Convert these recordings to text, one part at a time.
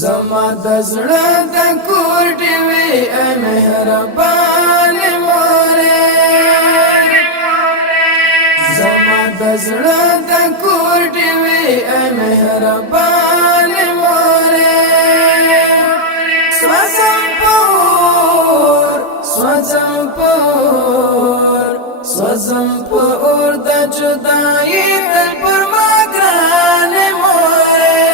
زما د زړه د کوټې وې اے مهربان مورې زما د زړه د کوټې وې اے مهربان مورې سوزم پور د جدائی دل پر ما ګران مورې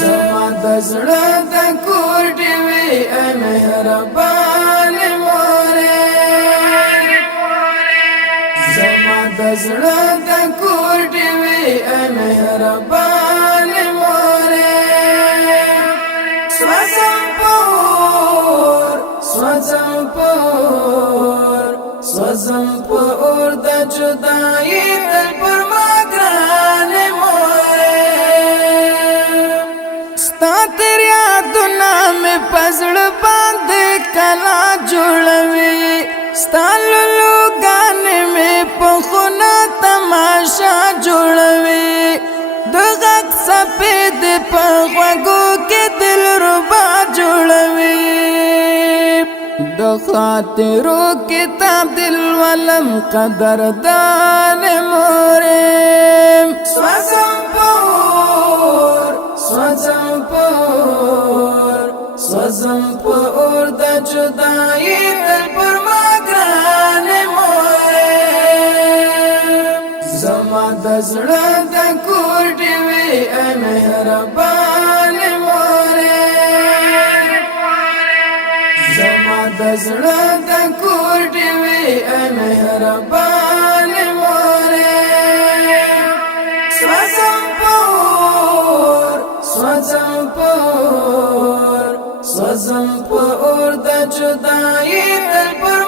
زما د زړه د کوټې وې اے مهربان مورې زما د زړه د کوټې وې اے مهربان مورې سوزم پور د جدائی دل پر ما ګران مورې ستا تر یادونه مې پزړه باندې کلا جوړوي ستا لولوګانې مې په خونه تماشا جوړوي د غږ څپې دې په غوږو کې دلربا جوړوي د خاطرو کتاب دل ولم قدردان مورې سوزم پور د جدائی دل پر ما ګران مورې زما د زړه د کوټې وې اے مهربان مورې زما د زړه د کوټې وې اے مهربان مورې سوزم پور د جدائی دل پر